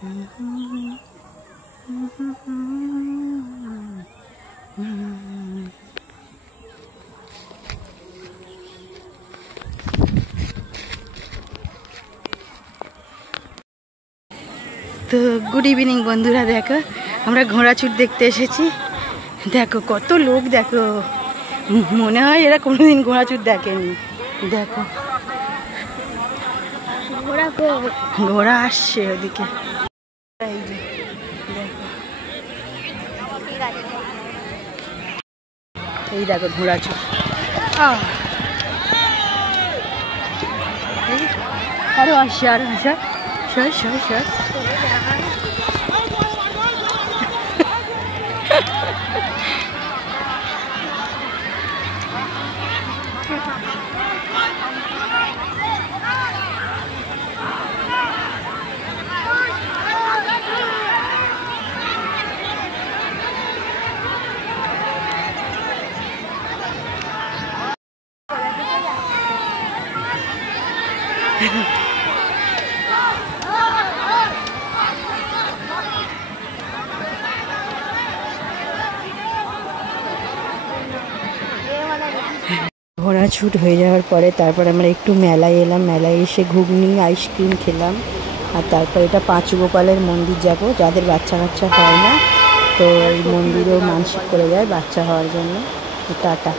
তো good evening বন্ধুরা, দেখো আমরা ঘোড়াছুট দেখতে এসেছি। দেখো কত লোক, দেখো মনে হয় এরা কোনোদিন ঘোড়াছুট দেখেনি। দেখো ঘোড়া আসছে ওদিকে, এই যে দেখো, এই দেখো ঘোড়াছুট। আরো আসছে, আরো আসা, সর সর সর। ঘোড়াছুট হয়ে যাওয়ার পরে তারপর আমরা একটু মেলায় এলাম। মেলায় এসে ঘুগনি আইসক্রিম খেলাম। আর তারপর এটা পাঁচগোপালের মন্দির যাব, যাদের বাচ্চা কাচ্চা হয় না তো এই মন্দিরেও মানসিক করে যায় বাচ্চা হওয়ার জন্য। টাটা।